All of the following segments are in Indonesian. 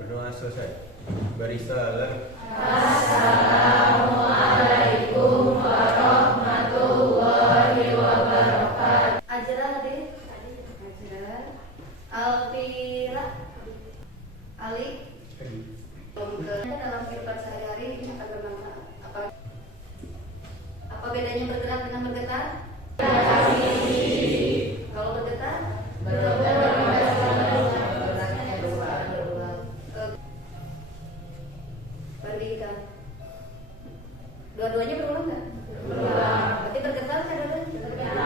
Berdoa selesai. Berisalah. Assalamualaikum warahmatullahi wabarakatuh. Ajra tadi? Ajra. Alfira. Ali. Dalam kehidupan sehari-hari ini akan bermanfaat. Apa bedanya bergerak dengan bergetar? Kalau bergetar? Pendidikan. Dua-duanya berulang nggak? Berulang. Berarti bergetar kan dua-duanya? Bergetar.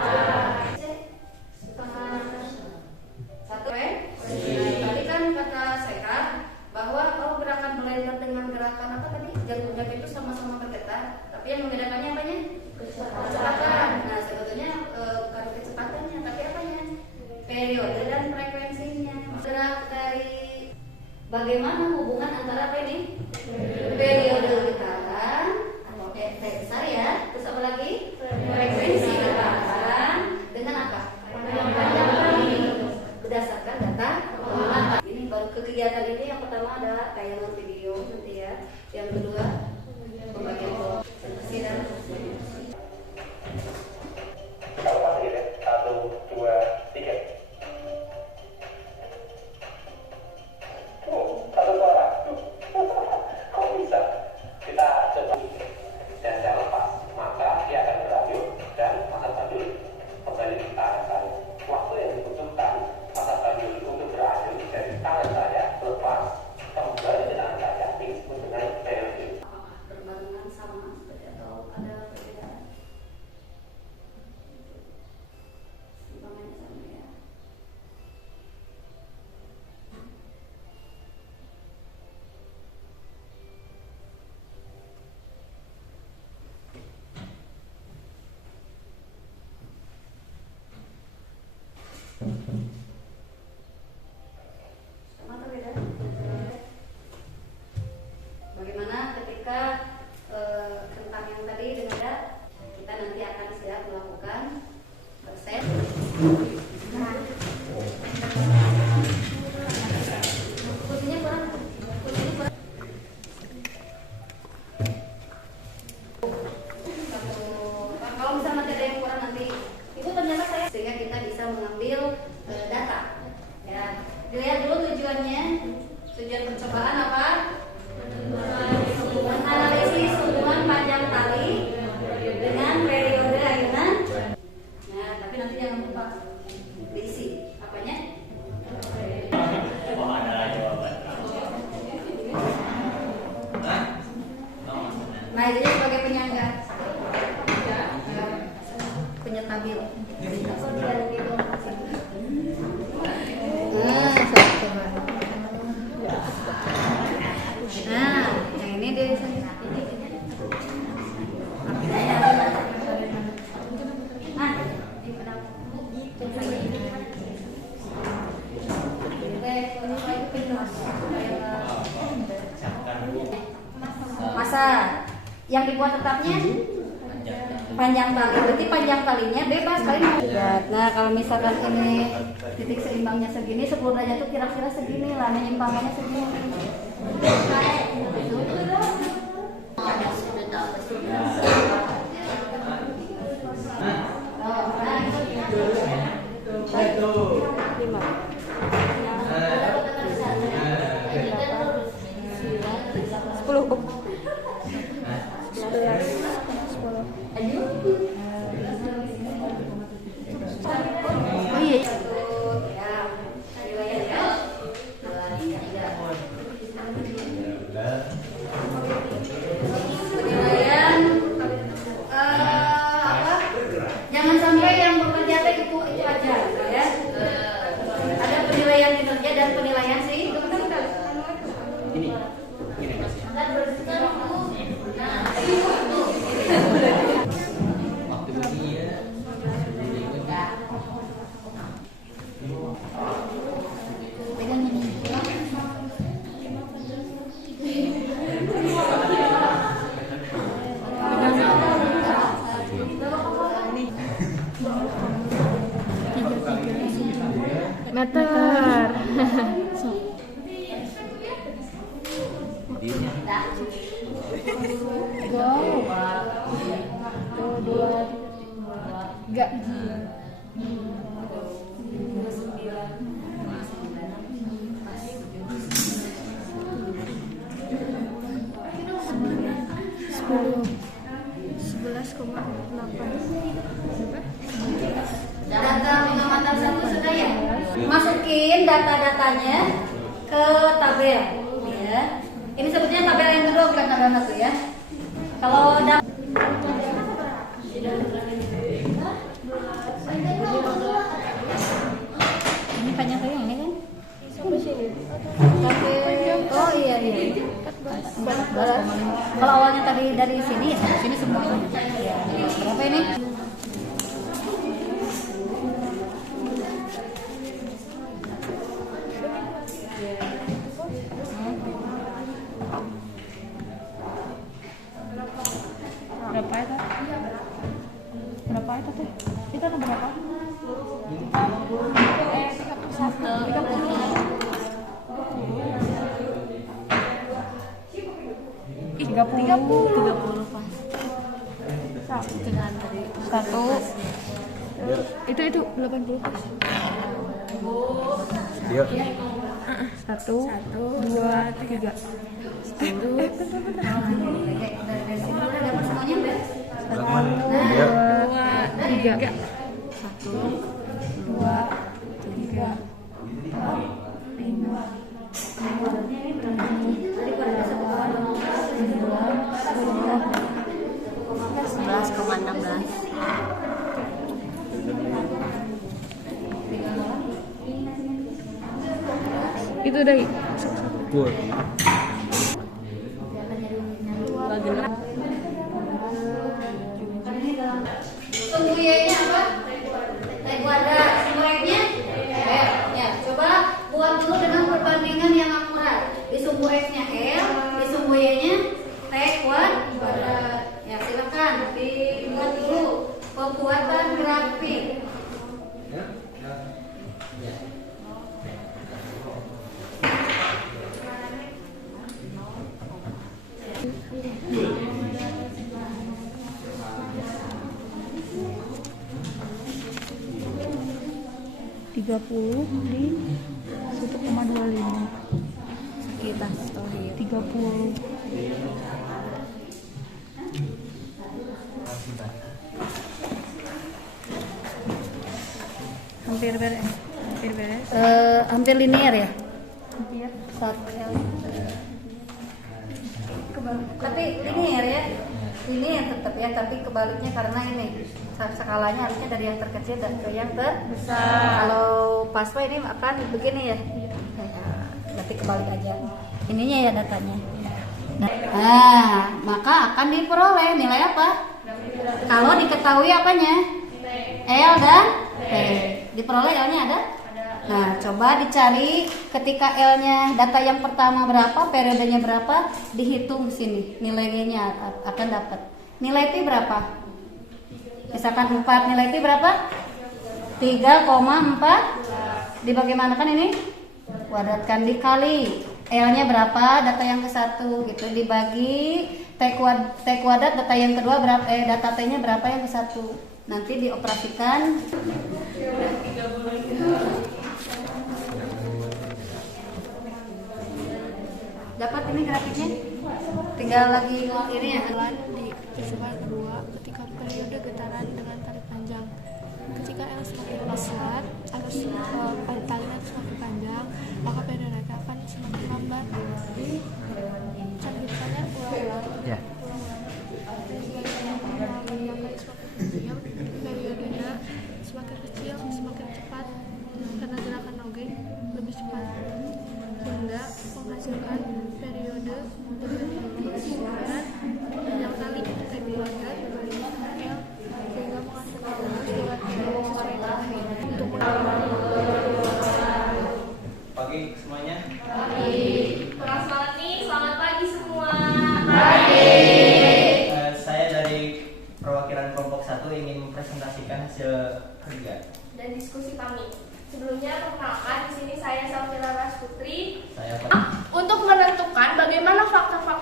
Satu tadi kan kata sehat bahwa kalau gerakan melempar dengan gerakan apa tadi? Jantung itu sama-sama bergetar. Tapi yang membedakannya apanya? Kecepatan. Nah sebetulnya bukan kecepatannya, tapi apanya? Periode dan frekuensinya. Gerak dari bagaimana hubungan antara apa ini? Periode getaran atau besar ya. Terus apa lagi? Frekuensi getaran dengan apa? Panjang kali berdasarkan data pengamatan. Ini baru ke kegiatan ini yang pertama adalah tayangan video nanti ya. Yang kedua pembagian kelompok. Satu, dua, tiga. Satu suara. Kok bisa? Kita coba dan jangan lepas. Maka dia akan berlanjut dan masa sambil kembali di tangan saya. Waktu yang dibutuhkan masa sambil untuk berlanjut dari tangan saya lepas kembali ke tangan saya disebut dengan periode. Berbarengan sama seperti atau ada perbedaan? Simpangannya sama ya. Sama atau beda? Bagaimana ketika tentang yang tadi dengan kita nanti akan siap melakukan resep. Kursinya kurang. Kalau misalnya nanti ada yang kurang nanti itu ternyata saya sehingga kita bisa mengambil data. Ya, dilihat dulu tujuannya. Tujuan percobaan apa? Analisis hubungan panjang tali dengan periode ayunan. Nah, tapi nanti jangan lupa diisi apanya? Nah, ini sebagai penyangga, penyetabil. Coba. Nah, yang ini dia di sini. Masa yang dibuat tetapnya panjang tali, berarti panjang talinya bebas kali mau. Nah kalau misalkan ini titik seimbangnya segini, 10 derajat itu kira-kira segini lah, menyimpangannya segini. Oh iya. Penilaian apa? Jangan sampai yang bekerja itu aja, ya. Ada penilaian kinerja dan penilaian sih. Ini. Enggak. Data pengamatan 1 sudah ya? Masukin data-datanya ke tabel ya. Ini sebetulnya tabel yang kedua bukan tabel 1 ya. Kalau ini panjang kayak ini kan? Sampai sini. Oh iya. 14,5. Kalau awalnya tadi dari sini ya sampai sini semuanya. Berapa ini? Berapa itu? Berapa itu teh? Itu ada berapa? 30 pas. Dengan tadi 1. Itu 80 pas. Dia 1, 2, 3. dari sini dapat semuanya Mbak? 2, 3. 1, 2, 3, 4, 11,16. Itu dari full. Sumbu Y-nya apa? T kuadrat. Sumbu X-nya? L. Ya, coba buat dulu dengan perbandingan yang akurat. Di sumbu X-nya L, di sumbu Y-nya T kuadrat. Ya, silakan dibuat dulu pembuatan grafik. di 1,25 Kita story. 30. Hampir beres. Hampir linear ya? Hampir. Tapi linear ya? Linear tetap ya, tapi kebaliknya karena ini skalanya harusnya dari yang terkecil dan ke yang terbesar. Kalau paswa ini akan begini ya? Berarti kebalik aja. Ininya ya datanya. Nah, maka akan diperoleh nilai apa? Kalau diketahui apanya? L dan T. Diperoleh L-nya ada? Nah, coba dicari ketika L-nya data yang pertama berapa, periodenya berapa, dihitung di sini. Nilainya akan dapat. Nilai T berapa? Misalkan 4, nilai T berapa? 3,4. Dibagaimanakan ini? Kuadratkan dikali. L-nya berapa? Data yang ke-1 gitu dibagi T kuadrat data yang kedua berapa? Data T-nya berapa yang ke-1? Nanti dioperasikan. Dapat ini grafiknya? Tinggal lagi ini ya. Di percobaan kedua ketika periode getaran dengan tarik panjang. Ketika L semakin besar, arus talinya semakin panjang, maka periode akan semakin lambat. Canggihnya ulang-ulang. Ya. Periodenya semakin kecil, semakin cepat karena gerakan oge lebih cepat hingga menghasilkan periode dengan panjang kali T kuadrat dibagi L sehingga menghasilkan surat sesuai dengan untuk Pagi semuanya. Kurang semangat nih, selamat pagi semua. Saya dari perwakilan kelompok 1 ingin mempresentasikan hasil kerja. Dan diskusi kami. Sebelumnya perkenalkan, di sini saya Safira Rasputri. Saya Untuk menentukan bagaimana faktor-faktor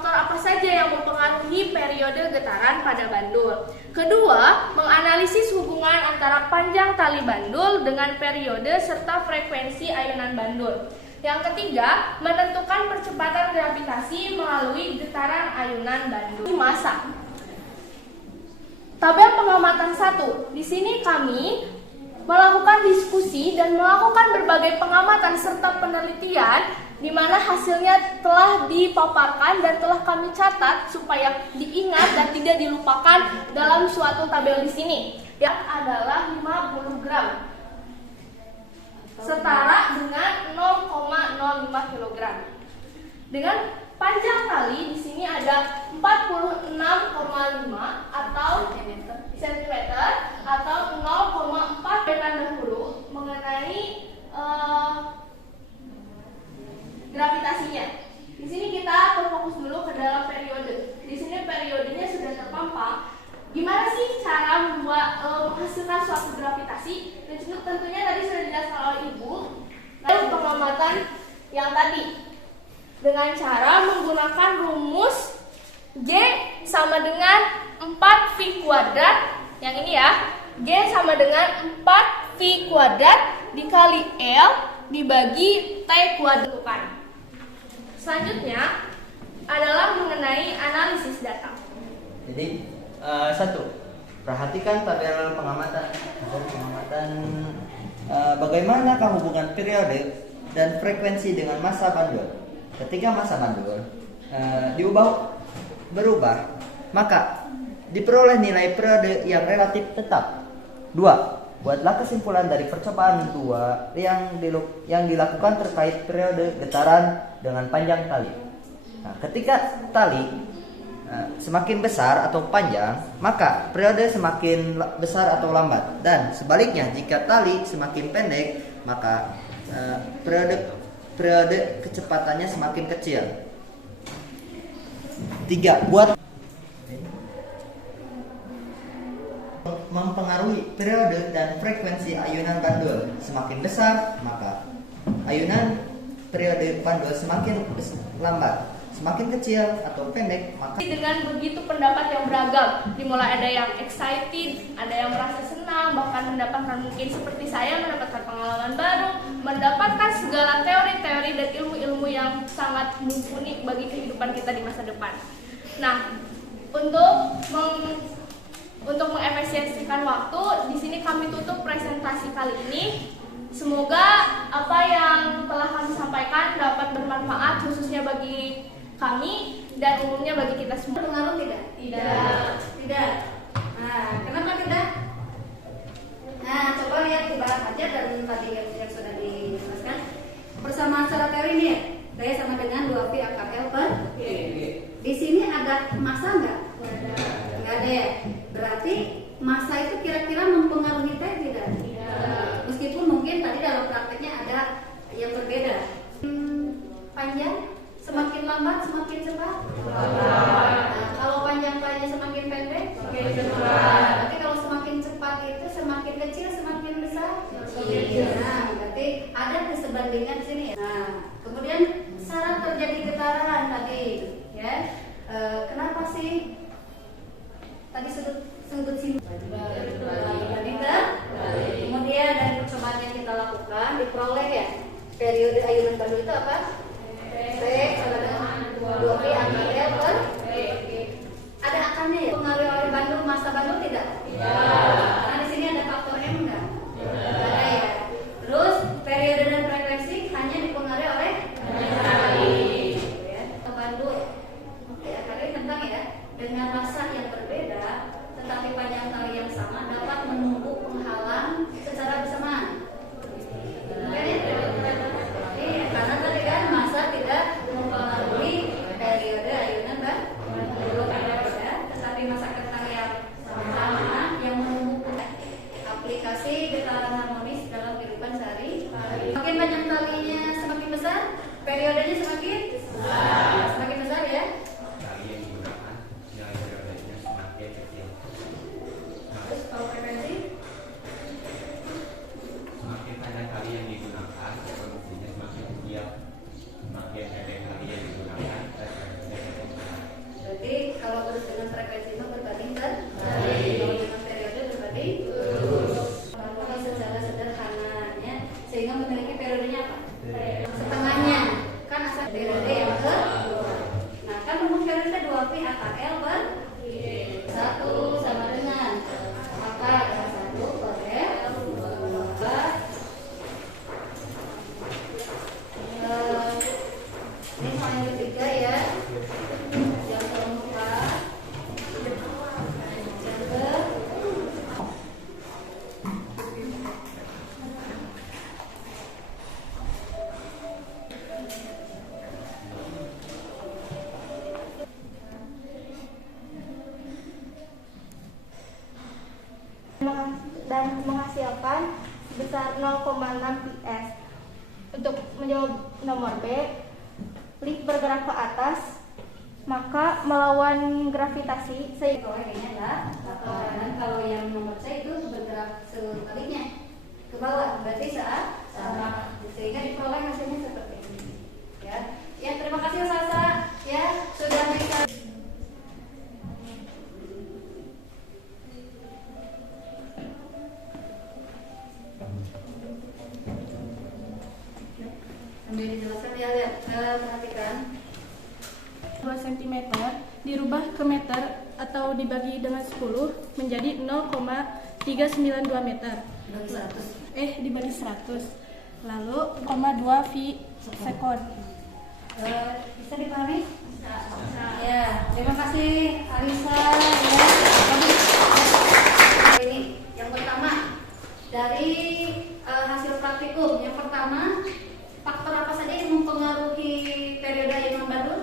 menganalisis periode getaran pada bandul. Kedua, menganalisis hubungan antara panjang tali bandul dengan periode serta frekuensi ayunan bandul. Yang ketiga, menentukan percepatan gravitasi melalui getaran ayunan bandul. Massa. Tabel pengamatan 1. Di sini kami melakukan diskusi dan melakukan berbagai pengamatan serta penelitian di mana hasilnya telah dipaparkan dan telah kami catat supaya diingat dan tidak dilupakan dalam suatu tabel di sini. Yang adalah 50 gram setara dengan 0,05 kg. Dengan panjang tali di sini ada 46,5 atau cm atau 0,4 dengan dahulu mengenai gravitasinya. Di sini kita berfokus dulu ke dalam periode. Di sini periodenya sudah terpampang. Gimana sih cara membuat menghasilkan suatu gravitasi? Dan tentunya tadi sudah dijelaskan oleh Ibu. Lalu pengamatan yang tadi dengan cara menggunakan rumus G sama dengan 4V kuadrat. Yang ini ya, G sama dengan 4V kuadrat dikali L dibagi T kuadrat. Selanjutnya adalah mengenai analisis data. Jadi 1. Perhatikan tabel pengamatan. Bagaimanakah hubungan periode dan frekuensi dengan massa bandul? Ketika massa bandul berubah, maka diperoleh nilai periode yang relatif tetap. 2. Buatlah kesimpulan dari percobaan 2 yang dilakukan terkait periode getaran dengan panjang tali. Nah, ketika tali semakin besar atau panjang, maka periode semakin besar atau lambat. Dan sebaliknya, jika tali semakin pendek, maka periode kecepatannya semakin kecil. 3. Buat mempengaruhi periode dan frekuensi ayunan bandul. Semakin besar, maka ayunan periode bandul semakin lambat. Semakin kecil atau pendek, maka dengan begitu pendapat yang beragam, dimulai ada yang excited, ada yang merasa senang, bahkan mendapatkan mungkin seperti saya mendapatkan pengalaman baru, mendapatkan segala teori-teori dan ilmu-ilmu yang sangat mumpuni bagi kehidupan kita di masa depan. Nah, untuk mengefisiensikan waktu, di sini kami tutup presentasi kali ini. Semoga apa yang telah kami sampaikan dapat bermanfaat khususnya bagi kami dan umumnya bagi kita semua. Pengaruh tidak? Tidak. Nah, kenapa tidak? Nah, coba lihat di barat aja dan tadi yang sudah dijelaskan. Persamaan secara teori ini ya, T sama dengan 2V akar L per G. Di sini ada massa nggak? Nggak ada ya. Berarti massa itu kira-kira mempengaruhi T tidak? Tidak. Meskipun mungkin tadi dalam prakteknya ada yang berbeda. Panjang semakin lambat semakin cepat. Nah, kalau panjang talinya semakin pendek, semakin cepat. Tapi kalau semakin cepat itu semakin kecil semakin besar. Nah, berarti ada kesebandingan di sini. Nah, kemudian syarat terjadi getaran tadi, ya. Kenapa sih? Tadi sudut sini. Kemudian dari percobaan yang kita lakukan diperoleh ya periode ayunan bandul itu apa? T sama dengan 2V akar L per G. Ada akarnya ya? Pengaruh oleh bandul, massa bandul tidak? Karena di sini ada faktor M enggak? Ada ya. Terus periode dan frekuensi hanya berarti angka L per 1 sama dengan maka 1 per L maka ini soal yang ketiga ya, yang keempat, yang ke dan menghasilkan sebesar 0,6 ps. Untuk menjawab nomor B, lift bergerak ke atas, maka melawan gravitasi kalau ini adalah dan kalau yang nomor C itu bergerak sebaliknya ke bawah, berarti sama, sehingga diperoleh hasilnya seperti ini. Ya, terima kasih Sasa ya sudah bisa. Sambil dijelaskan ya, lihat, perhatikan. 2 cm dirubah ke meter atau dibagi dengan 10 menjadi 0,392 meter. Dibagi 100. Lalu 0,2 V sekon. Bisa dipahami? Ya, terima kasih Alisa ya. Ini yang pertama dari hasil praktikum. Yang pertama, faktor apa saja yang mempengaruhi periode Imam Badrun?